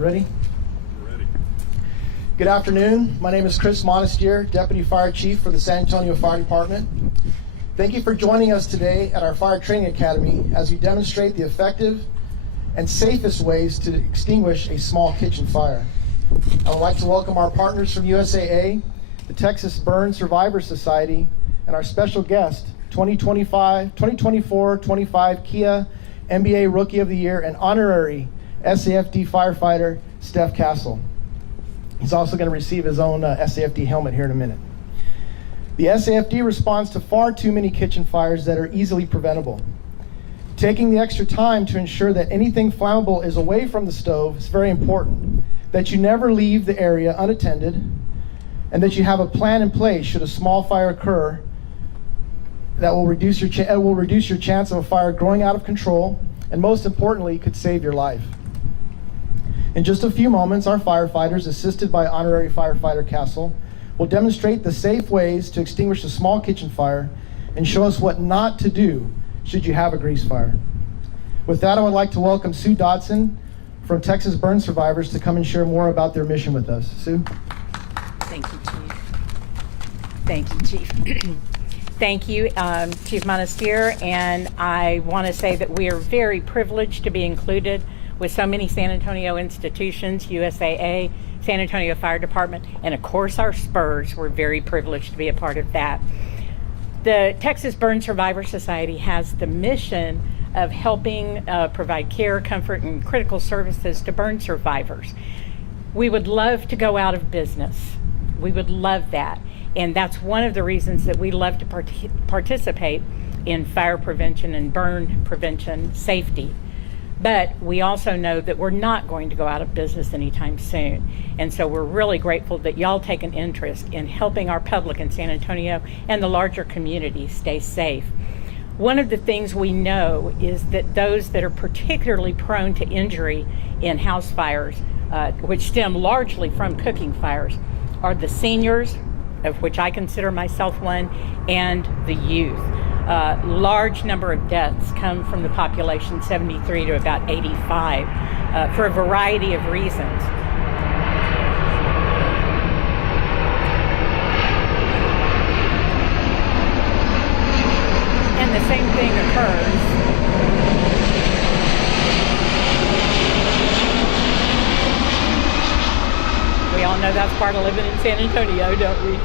ready? We're ready. Good afternoon. My name is Chris Monestier, Deputy Fire Chief for the San Antonio Fire Department. Thank you for joining us today at our Fire Training Academy as we demonstrate the effective and safest ways to extinguish a small kitchen fire. I would like to welcome our partners from USAA, the Texas Burn Survivor Society, and our special guest, 2024-25 Kia NBA Rookie of the Year and honorary SAFD firefighter, Stephon Castle. He's also going to receive his own SAFD helmet here in a minute. The SAFD responds to far too many kitchen fires that are easily preventable. Taking the extra time to ensure that anything flammable is away from the stove is very important, that you never leave the area unattended, and that you have a plan in place should a small fire occur that will reduce your chance of a fire growing out of control, and most importantly, could save your life. In just a few moments, our firefighters, assisted by honorary firefighter Castle, will demonstrate the safe ways to extinguish a small kitchen fire and show us what not to do should you have a grease fire. With that, I would like to welcome Sue Dodson from Texas Burn Survivors to come and share more about their mission with us. Sue? Thank you, Chief. Thank you, Chief. Thank you, Chief Monestier, and I want to say that we are very privileged to be included with so many San Antonio institutions, USAA, San Antonio Fire Department, and of course our Spurs. We're very privileged to be a part of that. The Texas Burn Survivor Society has the mission of helping provide care, comfort, and critical services to burn survivors. We would love to go out of business. We would love that. And that's one of the reasons that we love to participate in fire prevention and burn prevention safety. But we also know that we're not going to go out of business anytime soon. And so we're really grateful that y'all take an interest in helping our public in San Antonio and the larger community stay safe. One of the things we know is that those that are particularly prone to injury in house fires, which stem largely from cooking fires, are the seniors, of which I consider myself one, and the youth. Large number of deaths come from the population 73 to about 85 for a variety of reasons. And the same thing occurs we all know that's part of living in San Antonio, don't we?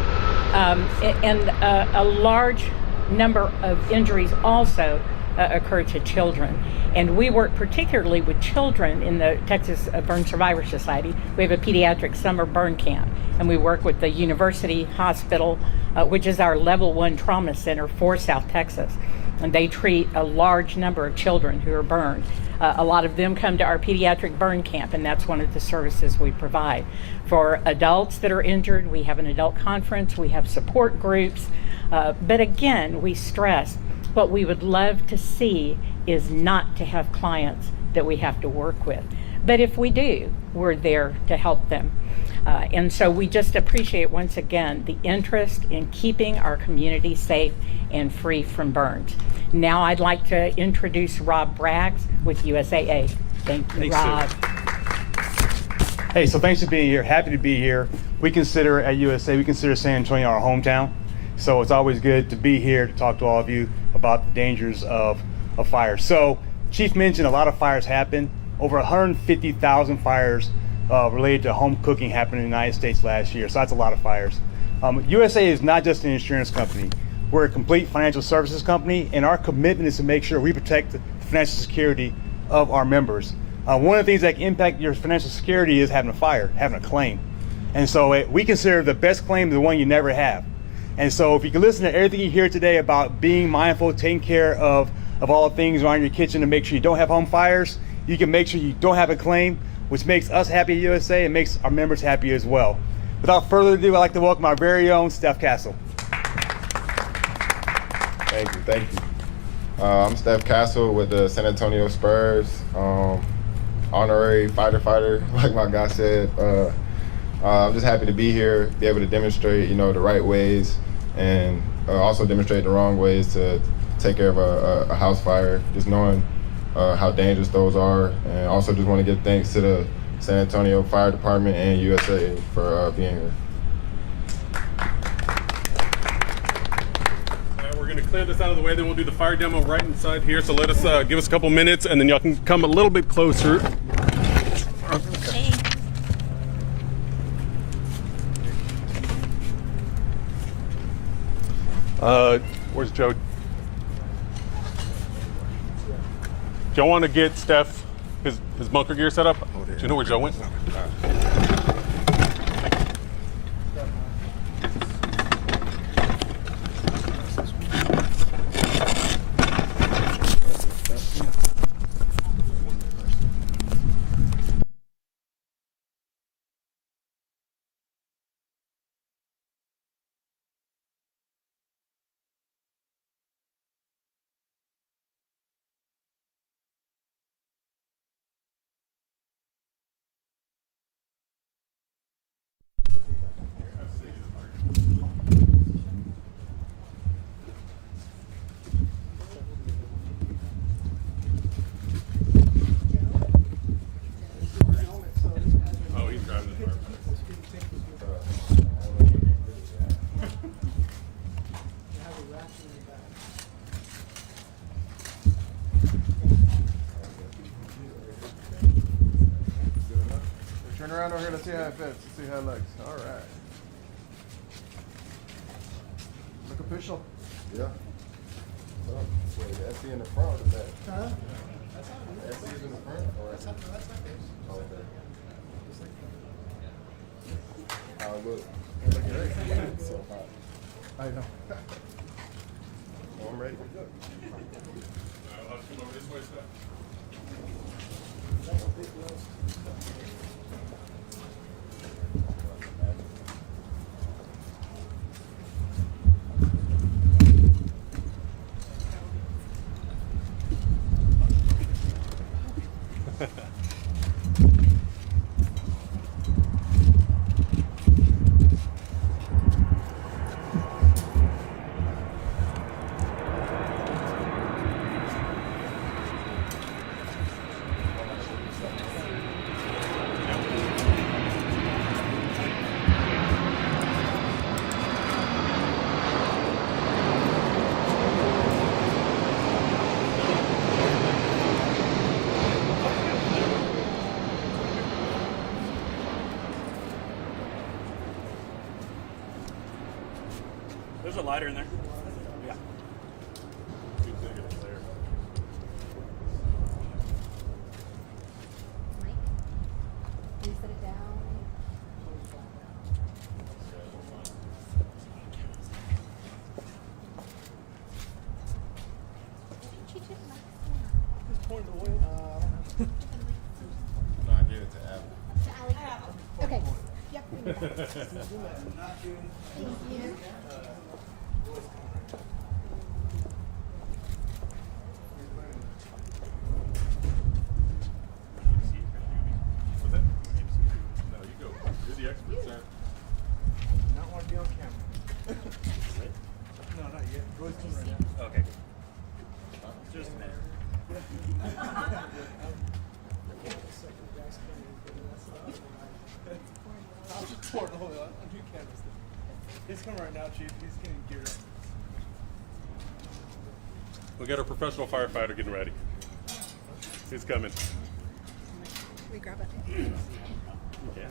A large number of injuries also occur to children. And we work particularly with children in the Texas Burn Survivor Society. We have a pediatric summer burn camp, and we work with the University Hospital, which is our level 1 trauma center for South Texas. And they treat a large number of children who are burned. A lot of them come to our pediatric burn camp, and that's one of the services we provide. For adults that are injured, we have an adult conference, we have support groups. But again, we stress what we would love to see is not to have clients that we have to work with. But if we do, we're there to help them. And so we just appreciate once again the interest in keeping our community safe and free from burns. Now I'd like to introduce Rob Braggs with USAA. Thank you, Thanks, Rob. Sue. Hey, so thanks for being here. Happy to be here. We consider at USA, we consider San Antonio our hometown. So it's always good to be here to talk to all of you about the dangers of fire. So Chief mentioned a lot of fires happen. Over 150,000 fires related to home cooking happened in the United States last year. So that's a lot of fires. USA is not just an insurance company. We're a complete financial services company, and our commitment is to make sure we protect the financial security of our members. One of the things that can impact your financial security is having a fire, having a claim. And so we consider the best claim the one you never have. And so if you can listen to everything you hear today about being mindful, taking care of all the things around your kitchen to make sure you don't have home fires, you can make sure you don't have a claim, which makes us happy at USA and makes our members happy as well. Without further ado, I'd like to welcome our very own Stephon Castle. Thank you. I'm Stephon Castle with the San Antonio Spurs, honorary firefighter, like my guy said. I'm just happy to be here, be able to demonstrate, the right ways, and also demonstrate the wrong ways to take care of a house fire, just knowing how dangerous those are. And also just want to give thanks to the San Antonio Fire Department and USAA for being here. We're going to clear this out of the way, then we'll do the fire demo right inside here. So let us give us a couple minutes, and then y'all can come a little bit closer. Where's Joe? Do y'all want to get Steph his bunker gear set up? Do you know where Joe went? Oh, he's driving the fire. Turn around over here, let's see how it fits. Let's see how it looks. All right. Look official. Yeah. Wait, the SC in the front or the back? Huh? The SC is in the front? Or That's not base. Oh, okay. How it look? Look great. So hot. I know. Oh, I'm ready. I'll have to come over this way, Steph. There's a lighter in there. Yeah. Mike, can you set it down? Didn't you tip Mike's No, I gave it to Adam. to Allie? Okay. Yep. we need that. Thank you. What's that? No, you go. You're the expert, sir. Not want to be on camera. No, not yet. Roy's coming right now. Okay. Just a minute. I'm just torn. Hold on. I'm doing cameras. He's coming right now, Chief. He's getting geared up. We got our professional firefighter getting ready. He's coming. Can we grab it? Yeah.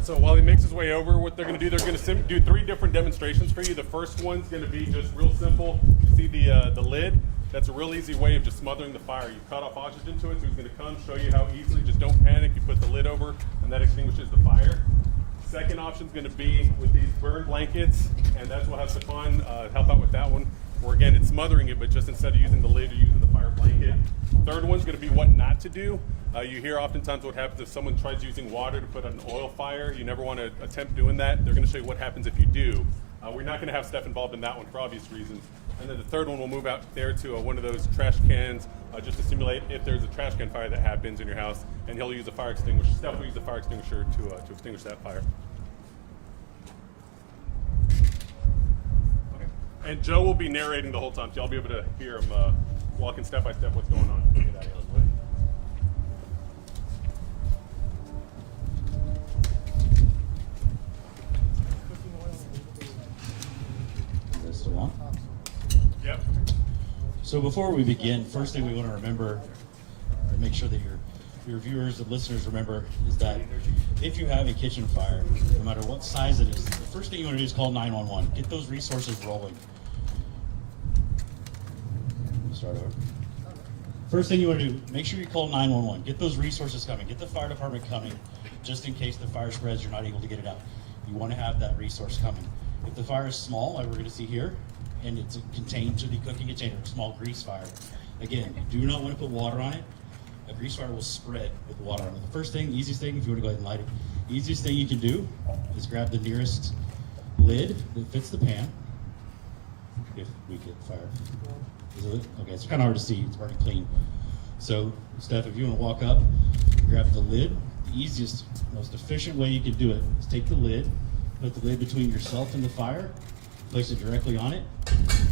So while he makes his way over, what they're going to do, they're going to do 3 different demonstrations for you. The first one's going to be just real simple. You see the lid? That's a real easy way of just smothering the fire. You cut off oxygen to it, so he's going to come show you how easily. Just don't panic. You put the lid over, and that extinguishes the fire. Second option is going to be with these burn blankets, and that's what has Stephon help out with that one. where again, it's smothering it, but just instead of using the lid, you're using the fire blanket. Third one's gonna be what not to do. You hear oftentimes what happens if someone tries using water to put out an oil fire. You never wanna attempt doing that. They're gonna show you what happens if you do. We're not gonna have Steph involved in that one for obvious reasons. And then the third one will move out there to one of those trash cans just to simulate if there's a trash can fire that happens in your house, and he'll use a fire extinguisher. Steph will use a fire extinguisher to extinguish that fire. And Joe will be narrating the whole time, so y'all be able to hear him walking step by step what's going on. Get out of here, let's play. Is that still on? Yep. So before we begin, first thing we want to remember, and make sure that your viewers and listeners remember, is that if you have a kitchen fire, no matter what size it is, the first thing you want to do is call 911. Get those resources rolling. Start over. First thing you want to do, make sure you call 911. Get those resources coming. Get the fire department coming, just in case the fire spreads, you're not able to get it out. You want to have that resource coming. If the fire is small, like we're going to see here, and it's contained to the cooking container, a small grease fire, again, you do not want to put water on it. A grease fire will spread with water on it. The first thing, easiest thing, if you want to go ahead and light it, easiest thing you can do is grab the nearest lid that fits the pan. If we get fire. Is it? Okay, it's kind of hard to see. It's burning clean. So, Steph, if you want to walk up, grab the lid. The easiest, most efficient way you can do it is take the lid, put the lid between yourself and the fire, place it directly on it,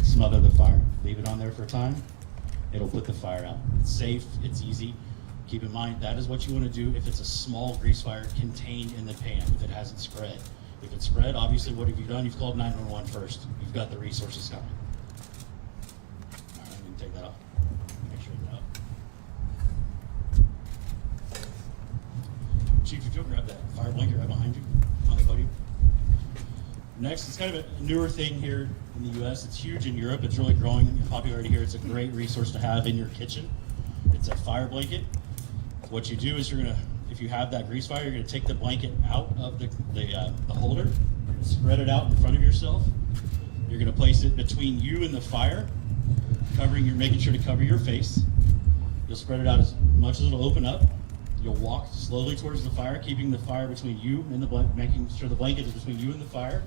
smother the fire. Leave it on there for a time. It'll put the fire out. It's safe. It's easy. Keep in mind, that is what you want to do if it's a small grease fire contained in the pan, if it hasn't spread. If it's spread, obviously, what have you done? You've called 911 first. You've got the resources coming. All right, I'm going to take that off. Make sure it's out. Chief, if you'll grab that fire blanket right behind you on the podium. Next, it's kind of a newer thing here in the U.S. It's huge in Europe. It's really growing in popularity here. It's a great resource to have in your kitchen. It's a fire blanket. What you do is you're gonna, if you have that grease fire, you're gonna take the blanket out of the holder, you're gonna spread it out in front of yourself. You're gonna place it between you and the fire, making sure to cover your face. You'll spread it out as much as it'll open up. You'll walk slowly towards the fire, keeping the fire between you and the blanket, making sure the blanket is between you and the fire.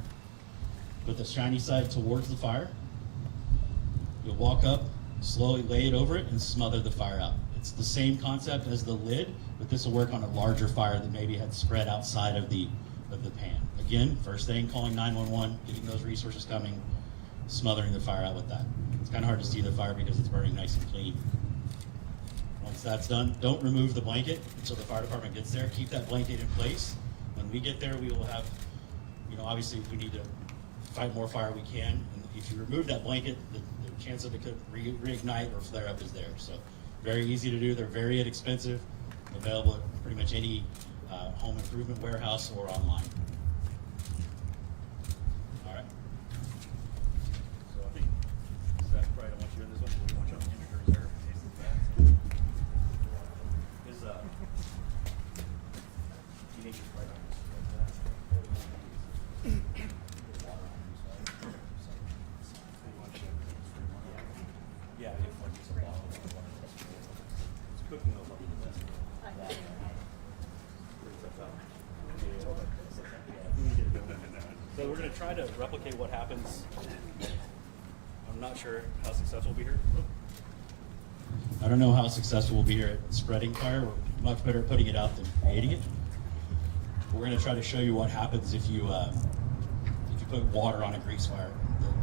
Put the shiny side towards the fire. You'll walk up, slowly lay it over it, and smother the fire out. It's the same concept as the lid, but this will work on a larger fire that maybe had spread outside of the pan. Again, first thing, calling 911, getting those resources coming, smothering the fire out with that. It's kind of hard to see the fire because it's burning nice and clean. Once that's done, don't remove the blanket until the fire department gets there. Keep that blanket in place. When we get there, we will have, obviously if we need to fight more fire, we can. And if you remove that blanket, the chance of it could reignite or flare up is there. So very easy to do. They're very inexpensive, available at pretty much any home improvement warehouse or online. All right. So I think Steph, right, I want you in this one. We want you on the injured reserve. Is teenagers right on this? Yeah, if like it's a bottle of water, it's cooking those up the best. So we're going to try to replicate what happens. I'm not sure how successful we'll be here. I don't know how successful we'll be here at spreading fire. We're much better at putting it out than creating it. We're going to try to show you what happens if you put water on a grease fire.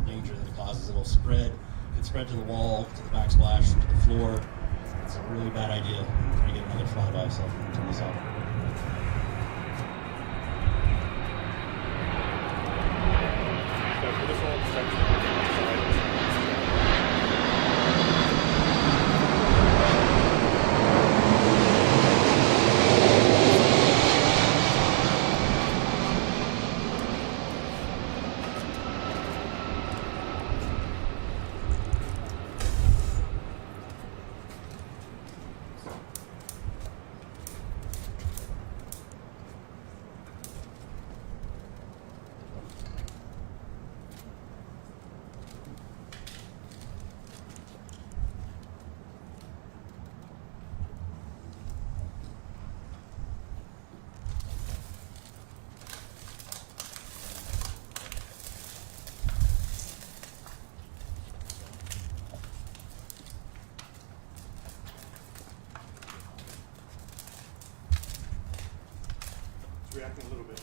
The danger that it causes. It'll spread. It can spread to the wall, to the backsplash, to the floor. It's a really bad idea. I'm going to get another flyby, so I'm going to turn this off. So for this whole section, reacting a little bit.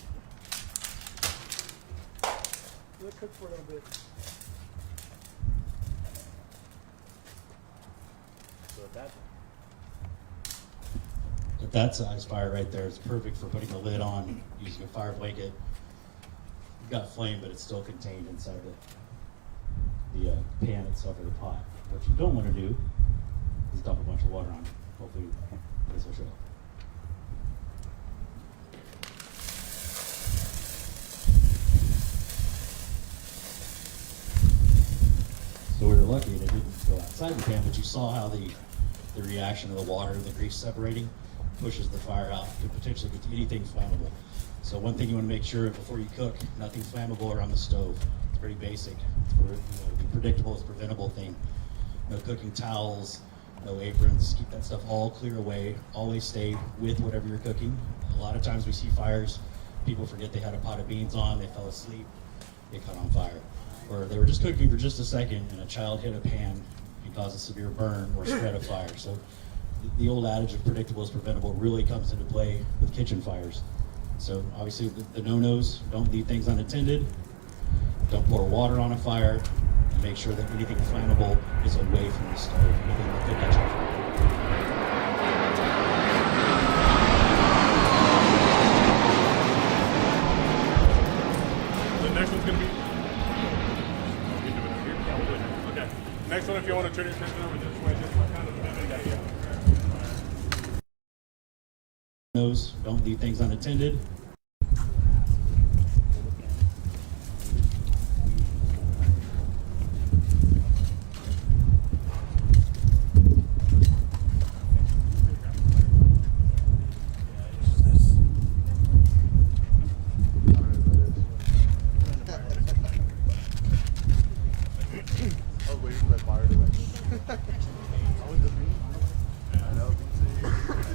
Let it cook for a little bit. But that size fire right there is perfect for putting the lid on, using a fire blanket. You've got flame, but it's still contained inside the pan itself or the pot. What you don't want to do is dump a bunch of water on it. Hopefully this will show. So we were lucky that it didn't go outside the pan, but you saw how the reaction of the water and the grease separating pushes the fire out, could potentially get to anything flammable. So one thing you want to make sure of before you cook, nothing flammable around the stove. It's pretty basic. It's be predictable, it's a preventable thing. No cooking towels, no aprons, keep that stuff all clear away. Always stay with whatever you're cooking. A lot of times we see fires, people forget they had a pot of beans on, they fell asleep, they caught on fire. Or they were just cooking for just a second and a child hit a pan and caused a severe burn or spread of fire. So the old adage of predictable is preventable really comes into play with kitchen fires. So obviously the no-nos, don't leave things unattended, don't pour water on a fire, and make sure that anything flammable is away from the stove, anything that could catch on fire. The next one's going to be... we do it over here? Yeah, we'll do it. Okay. Next one, if you want to turn your attention over this way, just kind of mimic that. No-nos, don't leave things unattended.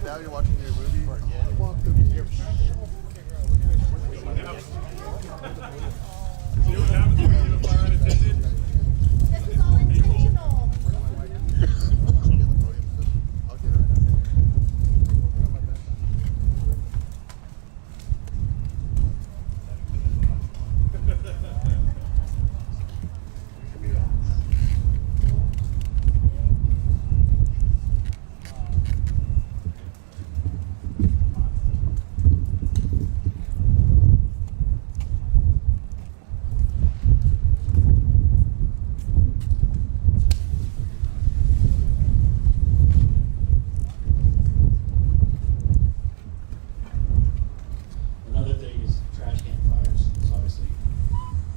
Now you're watching your movie. See what happens when you leave a fire unattended? This is all intentional. I'll get it right now. Another thing is trash can fires. So obviously,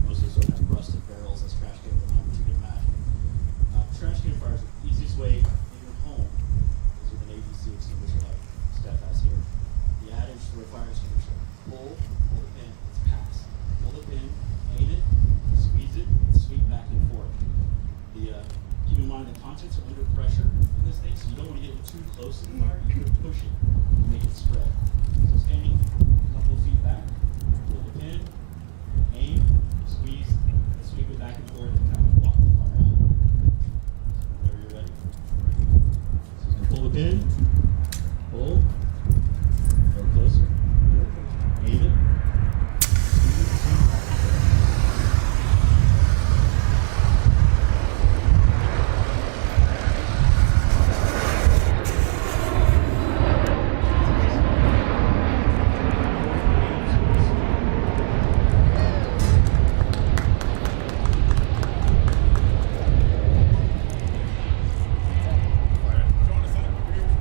most of us don't have rusted barrels as trash cans at home to get mad. Trash can fires, the easiest way in your home is with an ABC extinguisher like Steph has here. The adage for a fire extinguisher: pull the pin, it's pass. Pull the pin, aim it, squeeze it, sweep back and forth. Keep in mind the contents are under pressure in this thing, so you don't want to get too close to the fire. You can push it and make it spread. So standing a couple of feet back, pull the pin, aim, squeeze, and sweep it back and forth and kind of walk the fire out. Whenever you're ready. So you can pull the pin, pull, go closer, aim it, squeeze, sweep back and forth.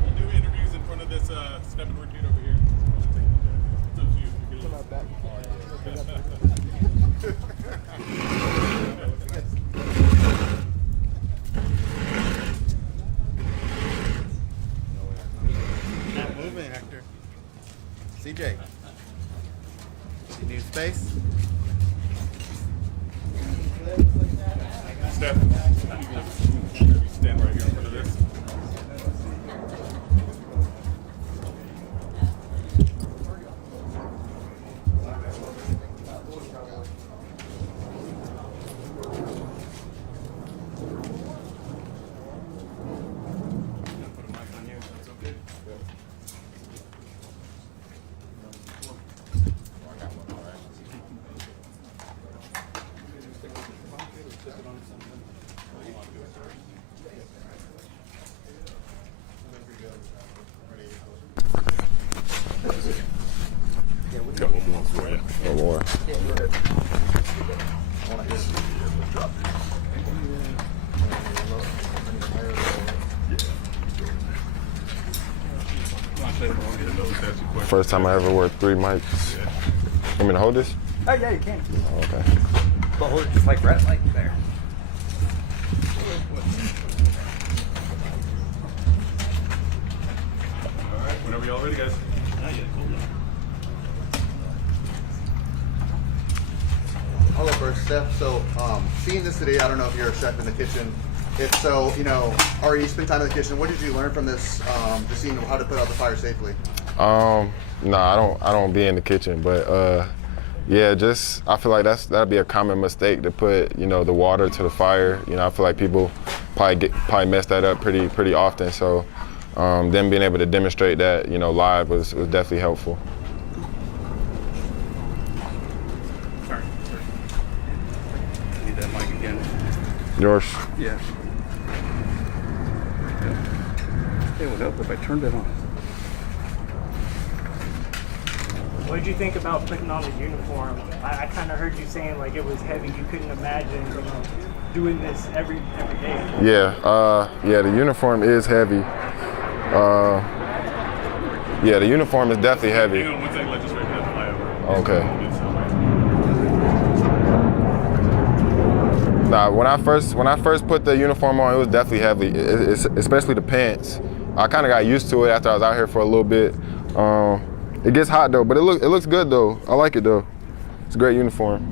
We'll do interviews in front of this step and routine over here. It's up to you. You can look. Not moving, Hector. CJ. You need space? Steph, you stand right here in front of this. Put a mic on you, that's okay. first time I ever wore 3 mics. Want me to hold this? Oh yeah, you can. Oh, okay. But hold it just like right like there. All right, whenever y'all ready, guys. Hello, first, Steph. So, seeing this today, I don't know if you're a chef in the kitchen. If so, you know, or you spend time in the kitchen, what did you learn from this? Just seeing how to put out the fire safely. No, I don't be in the kitchen, but yeah, just I feel like that'd be a common mistake to put, you know, the water to the fire. You know, I feel like people probably mess that up pretty often. So them being able to demonstrate that, you know, live was definitely helpful. Sorry. Need that mic again. Yours? Yeah. It would help if I turned it on. What did you think about putting on the uniform? I kind of heard you saying like it was heavy. You couldn't imagine, you know, doing this every day. Yeah, yeah. The uniform is heavy. Yeah, the uniform is definitely heavy. Hang on one second, let's just wait for that to fly over. Okay. Nah, when I first put the uniform on, it was definitely heavy. Especially the pants. I kind of got used to it after I was out here for a little bit. It gets hot though, but it looks good though. I like it though. It's a great uniform.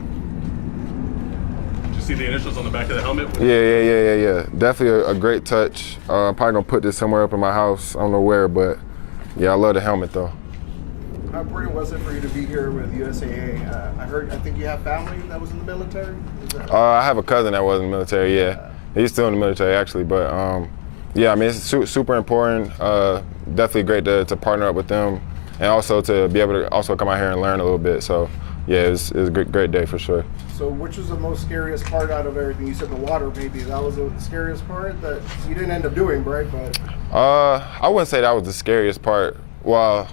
Did you see the initials on the back of the helmet? Yeah. Definitely a great touch. I'm probably gonna put this somewhere up in my house. I don't know where, but yeah, I love the helmet though. How important was it for you to be here with USAA? I think you have family that was in the military? I have a cousin that was in the military, yeah. He's still in the military actually, but yeah, I mean, it's super important. Definitely great to partner up with them and also to be able to also come out here and learn a little bit. So yeah, it was a great day for sure. So which was the most scariest part out of everything? You said the water, maybe. That was the scariest part that you didn't end up doing, right? But I wouldn't say that was the scariest part. Well,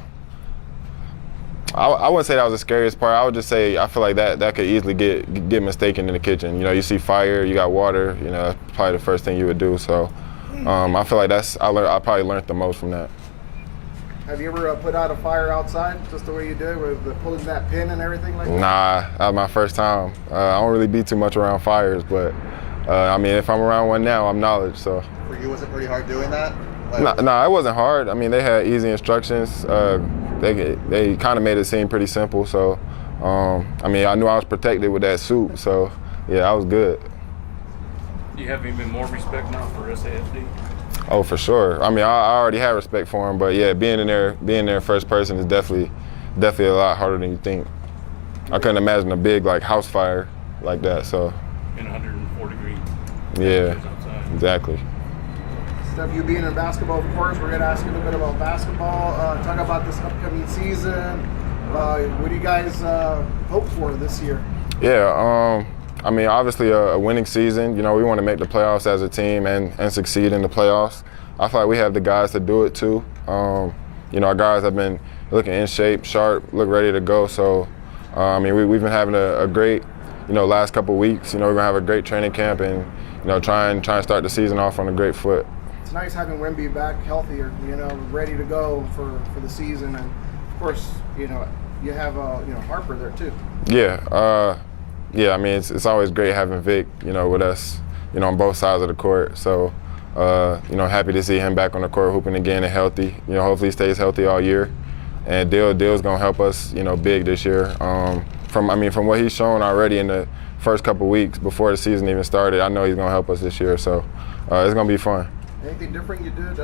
I wouldn't say that was the scariest part. I would just say I feel like that could easily get mistaken in the kitchen. You know, you see fire, you got water. You know, that's probably the first thing you would do. So I feel like I probably learned the most from that. have you ever put out a fire outside just the way you did with pulling that pin and everything like that? Nah, that was my first time. I don't really be too much around fires, but I mean, if I'm around one now, I'm knowledge. So. For you, was it pretty hard doing that? Nah, it wasn't hard. I mean, they had easy instructions. They kind of made it seem pretty simple. So, I mean, I knew I was protected with that suit. So, yeah, I was good. Do you have even more respect now for SAFD? Oh, for sure. I mean, I already had respect for them, but yeah, being in there first person is definitely a lot harder than you think. I couldn't imagine a big like house fire like that. So. In 104 degree. Yeah. Exactly. Steph, you being in basketball, of course, we're going to ask you a little bit about basketball. Talk about this upcoming season. What do you guys hope for this year? Yeah, I mean, obviously a winning season. You know, we want to make the playoffs as a team and succeed in the playoffs. I feel like we have the guys to do it too. You know, our guys have been looking in shape, sharp, look ready to go. So, I mean, we've been having a great, you know, last couple weeks. You know, we're going to have a great training camp and, you know, try and start the season off on a great foot. It's nice having Wemby back healthier, you know, ready to go for the season. And, of course, you know, you have, you know, Harper there too. Yeah. Yeah, I mean, it's always great having Vic, you know, with us, you know, on both sides of the court. So, you know, happy to see him back on the court hooping again and healthy. You know, hopefully he stays healthy all year. And Dill's gonna help us, you know, big this year. From what he's shown already in the first couple weeks before the season even started, I know he's gonna help us this year. So, it's gonna be fun. Anything different you did,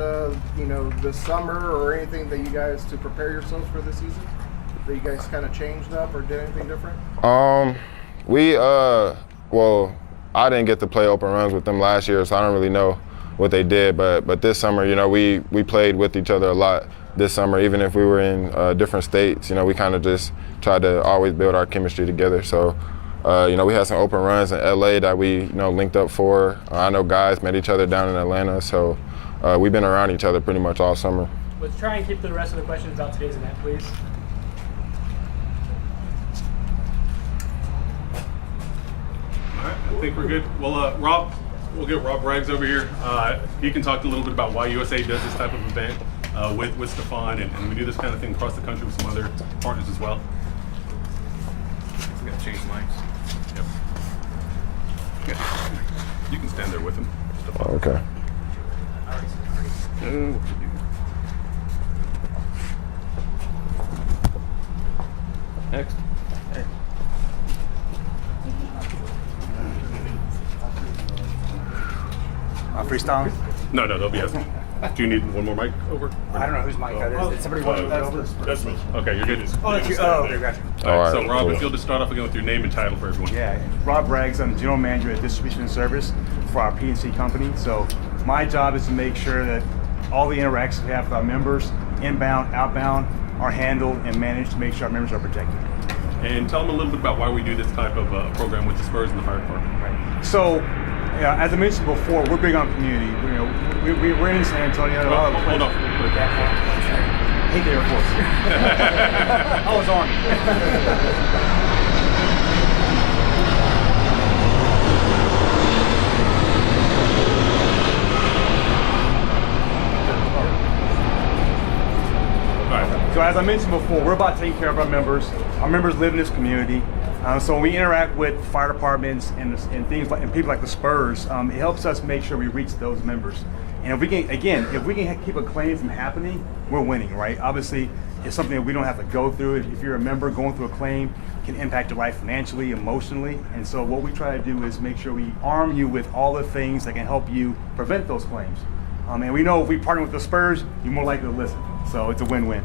you know, this summer or anything that you guys to prepare yourselves for this season? That you guys kind of changed up or did anything different? Well, I didn't get to play open runs with them last year, so I don't really know what they did. But this summer, you know, we played with each other a lot this summer. Even if we were in different states, you know, we kind of just tried to always build our chemistry together. So, you know, we had some open runs in LA that we, you know, linked up for. I know guys met each other down in Atlanta, so we've been around each other pretty much all summer. Let's try and keep the rest of the questions about today's event, please. All right, I think we're good. Well, Rob, we'll get Rob Rags over here. He can talk a little bit about why USA does this type of event. with Stephon, and we do this kind of thing across the country with some other partners as well. We got to change mics. Yep. Yeah. You can stand there with him, Stephon. Okay. Next. Freestyle. No, they'll be us. Do you need one more mic over? I don't know whose mic that is. Did somebody want to move it over? That's me. Okay, you're good. Oh, that's you. Oh, okay, gotcha. All right, so All right, Rob, cool. if you'll just start off again with your name and title for everyone. Yeah, Rob Braggs. I'm the general manager at Distribution and Service for our PNC company. So my job is to make sure that all the interactions we have with our members, inbound, outbound, are handled and managed to make sure our members are protected. And tell them a little bit about why we do this type of program with the Spurs and the fire department. Right. So, as I mentioned before, we're big on community. You know, we're in San Antonio. Well, hold on. Hate the Air Force. I was on. So as I mentioned before, we're about taking care of our members. Our members live in this community. So when we interact with fire departments and things like and people like the Spurs, it helps us make sure we reach those members. And if we can, again, if we can keep a claim from happening, we're winning, right? Obviously, it's something that we don't have to go through. If you're a member, going through a claim can impact your life financially, emotionally. And so what we try to do is make sure we arm you with all the things that can help you prevent those claims. And we know if we partner with the Spurs, you're more likely to listen. So it's a win-win.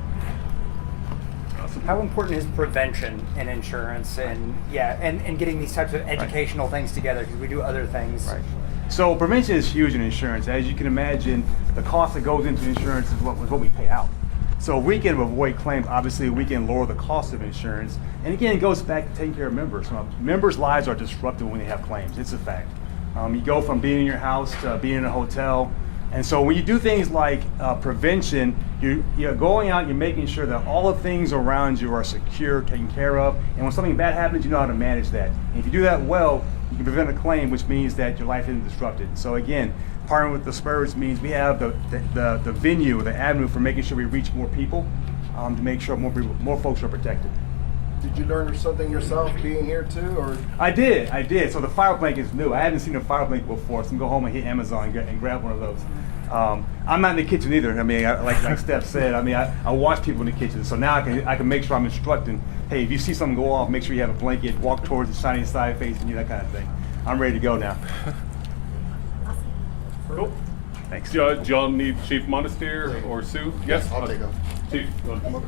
How important is prevention in insurance and getting these types of educational things together, because we do other things. Right. So prevention is huge in insurance. As you can imagine, the cost that goes into insurance is what we pay out. So if we can avoid claims, obviously we can lower the cost of insurance. And again, it goes back to taking care of members. Members' lives are disrupted when they have claims. It's a fact. You go from being in your house to being in a hotel. And so when you do things like prevention, you're going out, you're making sure that all the things around you are secure, taken care of, and when something bad happens, you know how to manage that. And if you do that well, you can prevent a claim, which means that your life isn't disrupted. So again, partnering with the Spurs means we have the venue, the avenue for making sure we reach more people, to make sure more folks are protected. Did you learn something yourself being here too, or? I did. So the fire blanket is new. I haven't seen a fire blanket before, so I'm gonna go home and hit Amazon and grab one of those. I'm not in the kitchen either. I mean, like Steph said, I mean, I watch people in the kitchen, so now I can make sure I'm instructing. Hey, if you see something go off, make sure you have a blanket, walk towards the shining side facing you, that kind of thing. I'm ready to go now. Cool. Thanks. Do y'all need Chief Monastir or Sue? Yes, I'll take them. Chief, you want to come over?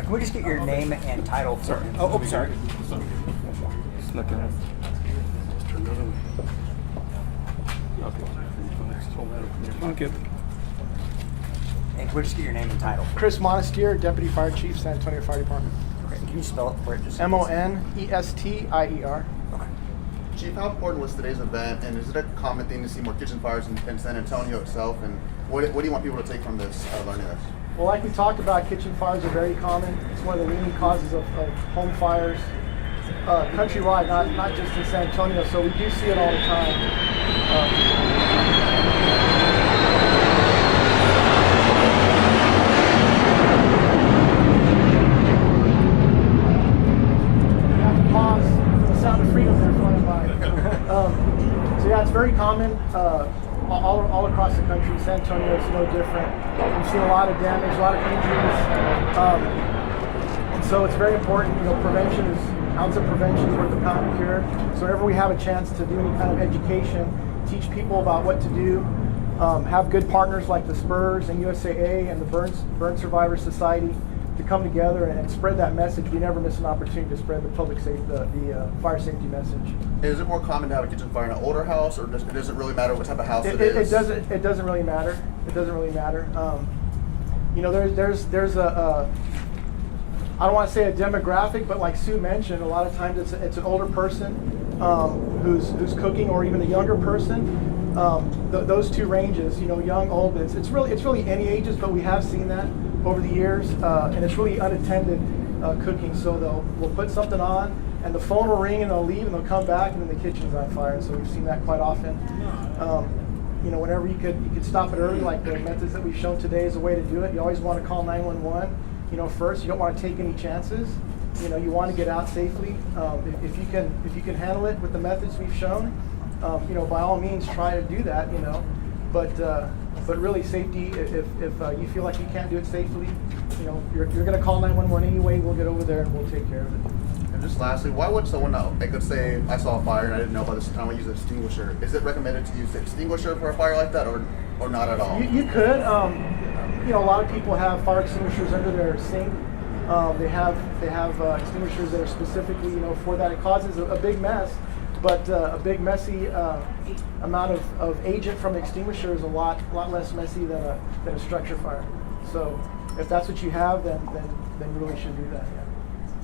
Can we just get your name and title? Sorry. Oh, sorry. Okay. And can we just get your name and title? Chris Monastir, Deputy Fire Chief, San Antonio Fire Department. Okay. Can you spell it for it? Just Monestier. Okay. Chief, how important was today's event, and is it a common thing to see more kitchen fires in San Antonio itself? And what do you want people to take from this, learning this? Well, like we talked about, kitchen fires are very common. It's one of the leading causes of home fires countrywide, not just in San Antonio. So we do see it all the time. So yeah, it's very common all across the country. San Antonio is no different. We've seen a lot of damage, a lot of injuries, and so it's very important. You know, prevention is ounce of prevention is worth a pound of cure. So whenever we have a chance to do any kind of education, teach people about what to do, have good partners like the Spurs and USAA and the Burn Survivors Society to come together and spread that message. We never miss an opportunity to spread the public safety, the fire safety message. Is it more common to have a kitchen fire in an older house, or it doesn't really matter what type of house it is? It doesn't really matter. It doesn't really matter. You know, there's a I don't want to say a demographic, but like Sue mentioned, a lot of times it's an older person who's cooking, or even a younger person. Those two ranges, young, old, it's really any ages, but we have seen that over the years, and it's really unattended cooking. So we'll put something on, and the phone will ring, and they'll leave, and they'll come back, and then the kitchen's on fire. And so we've seen that quite often. Whenever you could stop it early, like the methods that we've shown today is a way to do it. You always want to call 911, first. You don't want to take any chances. You want to get out safely. If you can handle it with the methods we've shown, by all means try to do that. But really safety. If you feel like you can't do it safely, you're going to call 911 anyway. We'll get over there and we'll take care of it. And just lastly, why would someone know? Like, let's say I saw a fire and I didn't know about this time. I use an extinguisher. Is it recommended to use the extinguisher for a fire like that, or not at all? You could. A lot of people have fire extinguishers under their sink. They have extinguishers that are specifically, for that. It causes a big mess, but a big messy amount of agent from the extinguisher is a lot less messy than a structure fire. So if that's what you have, then you really should do that. Yeah.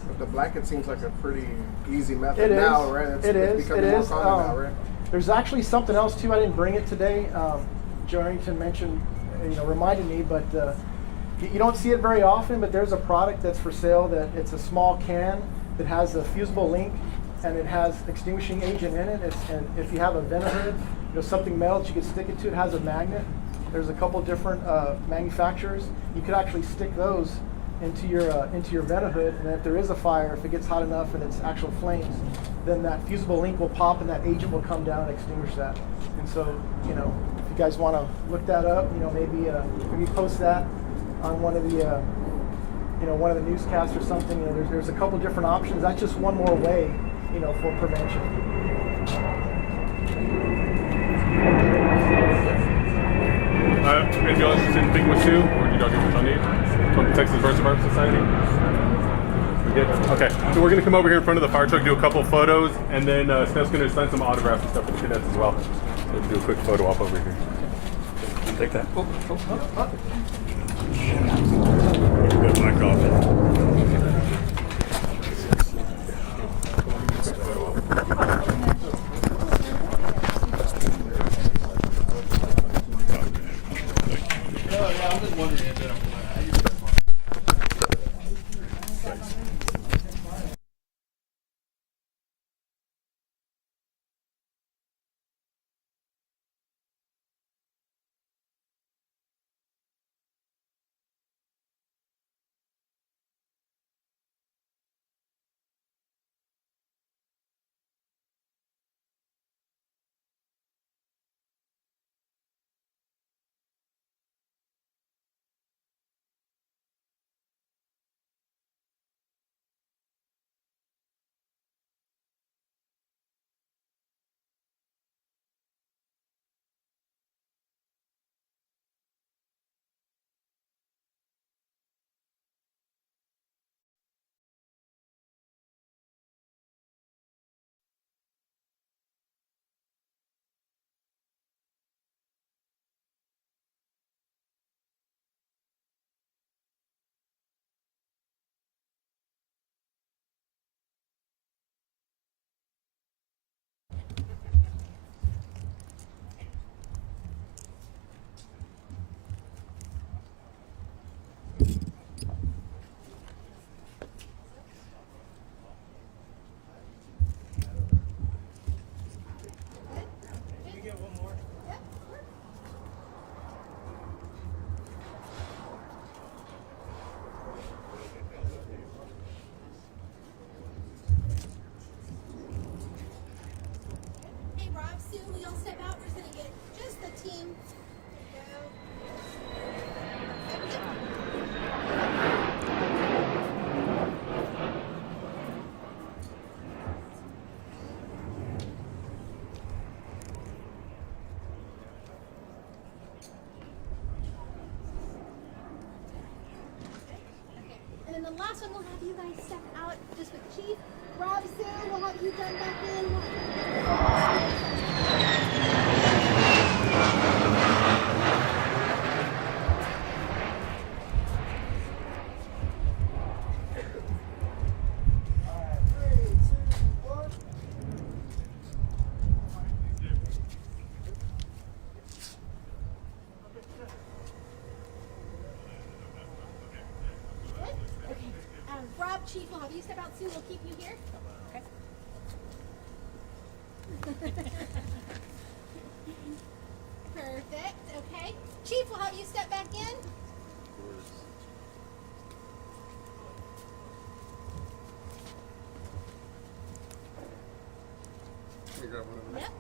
But the blanket seems like a pretty easy method now, right? It's becoming more common now, right? There's actually something else too. I didn't bring it today. Joe Arrington mentioned, reminded me, but you don't see it very often. But there's a product that's for sale that it's a small can that has a fusible link, and it has extinguishing agent in it. And if you have a vent hood, something metal that you could stick it to, it has a magnet. There's a couple different manufacturers. You could actually stick those into your vent hood, and if there is a fire, if it gets hot enough and it's actual flames, then that fusible link will pop and that agent will come down and extinguish that. And so, if you guys want to look that up, maybe post that on one of the newscasts or something. There's a couple different options. That's just one more way, for prevention. If you're interested in speaking with Sue, or you don't get what you need from the Texas Burn Survivor Society? We good? Okay. So we're going to come over here in front of the fire truck, do a couple of photos, and then Steph's going to sign some autographs and stuff for the cadets as well. So we'll do a quick photo op over here. Take that. Good mic off. And then the last one, we'll have you guys step out just with Chief. Rob, Sue, we'll have you done back in. Chief, we'll have you step out soon. We'll keep you here. Perfect. Okay. Chief, we'll have you step back in. Yep.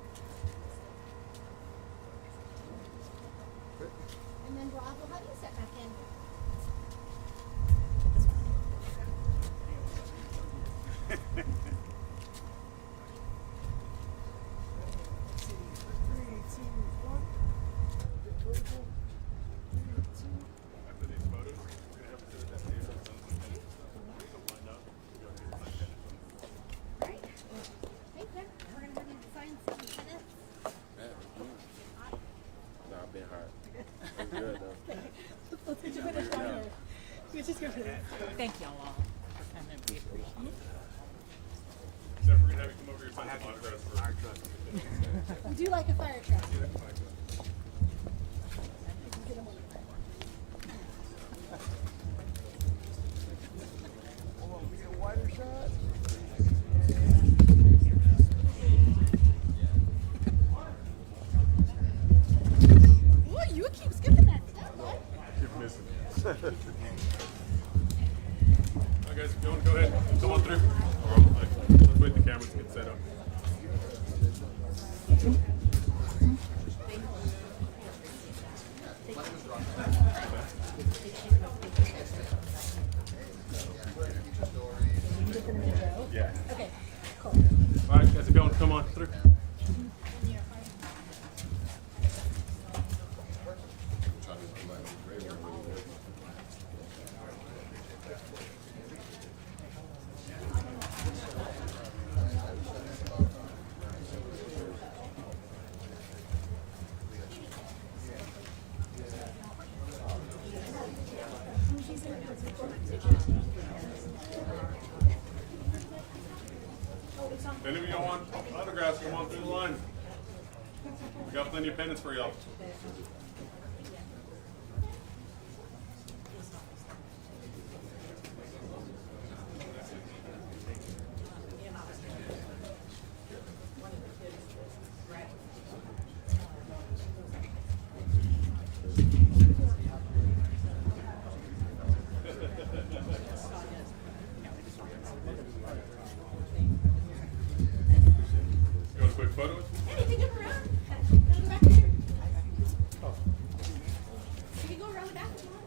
And then Rob, we'll have you step back in. After these photos, we're gonna have a sit at that table. Line up. All right. Hey, Cliff. We're going to have you sign some minutes. Nah, I've been hard. I'm good though. Let's get you finished on here. Let's just go to this. Thank y'all all for coming. We appreciate it. Steph, we're gonna have you come over here and sign some autographs for our trust. We do like a fire truck. Boy, you keep skipping that stuff, bud. Keep missing. All right, guys, if you want to go ahead, come on through. Let's wait the cameras to get set up. Yeah. Okay, cool. All right, guys, if you want to come on through. If any of y'all want autographs, come on through the line. We got plenty of pennants for y'all. You want a quick photo? Hey, you can come around. Go back here. You can go around the back if you want.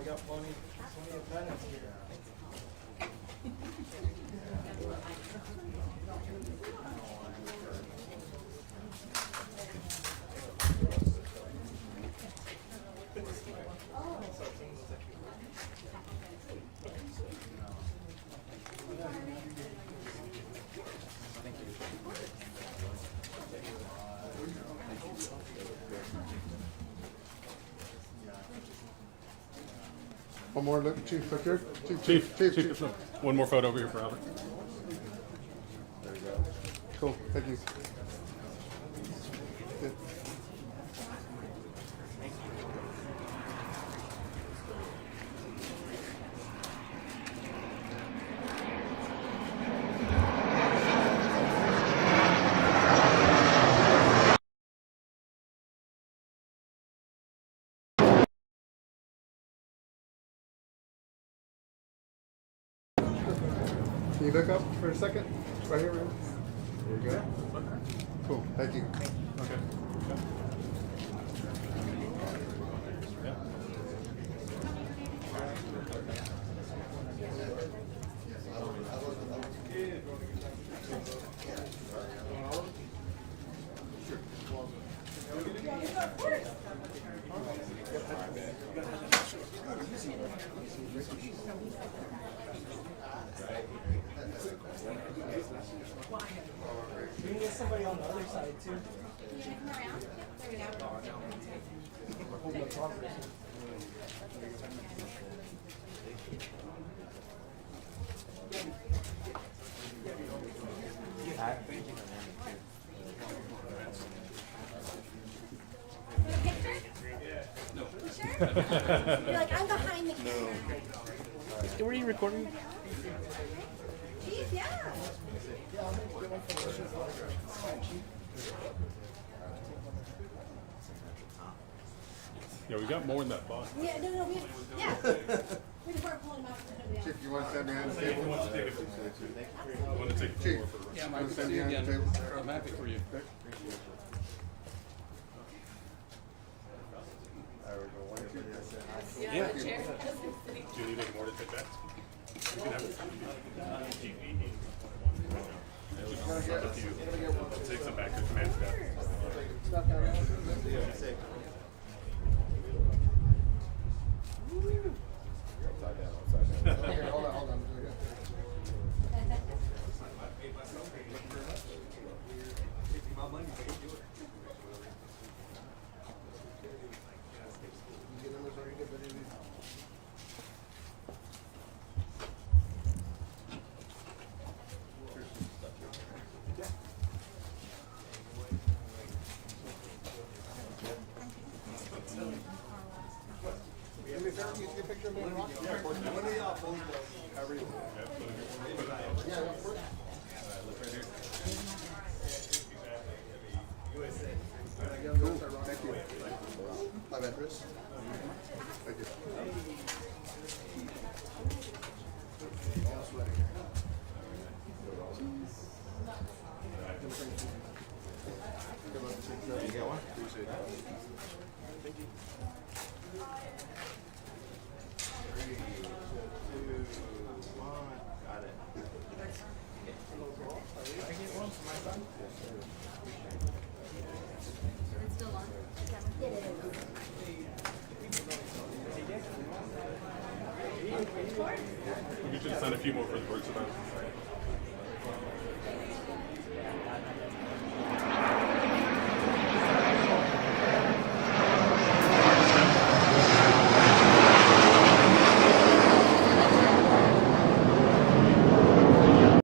We got plenty of pennants here. One more look, Chief, look here. Chief, one more photo over here for Albert. There you go. Cool, thank you. Good. Can you look up for a second? Right here, man. There you go. Cool. Thank you. Okay. We can get somebody on the other side too. You gonna come around? There we go. Want a picture? No. You sure? You're like, I'm behind the camera. Were you recording? Chief, yeah. Yeah, we got more in that box. Yeah, no, we we just weren't pulling them out for nobody else. Chief, you want to stand behind the table? You want to take it? Chief, Yeah, you Mike, want to good to stand see you behind the again. table? I'm happy for you. Yeah. Do you need any more to take back? You can have it. Up to you. I'll take some back to command staff. Here, hold on. USAA. Thank you. My bad, Chris.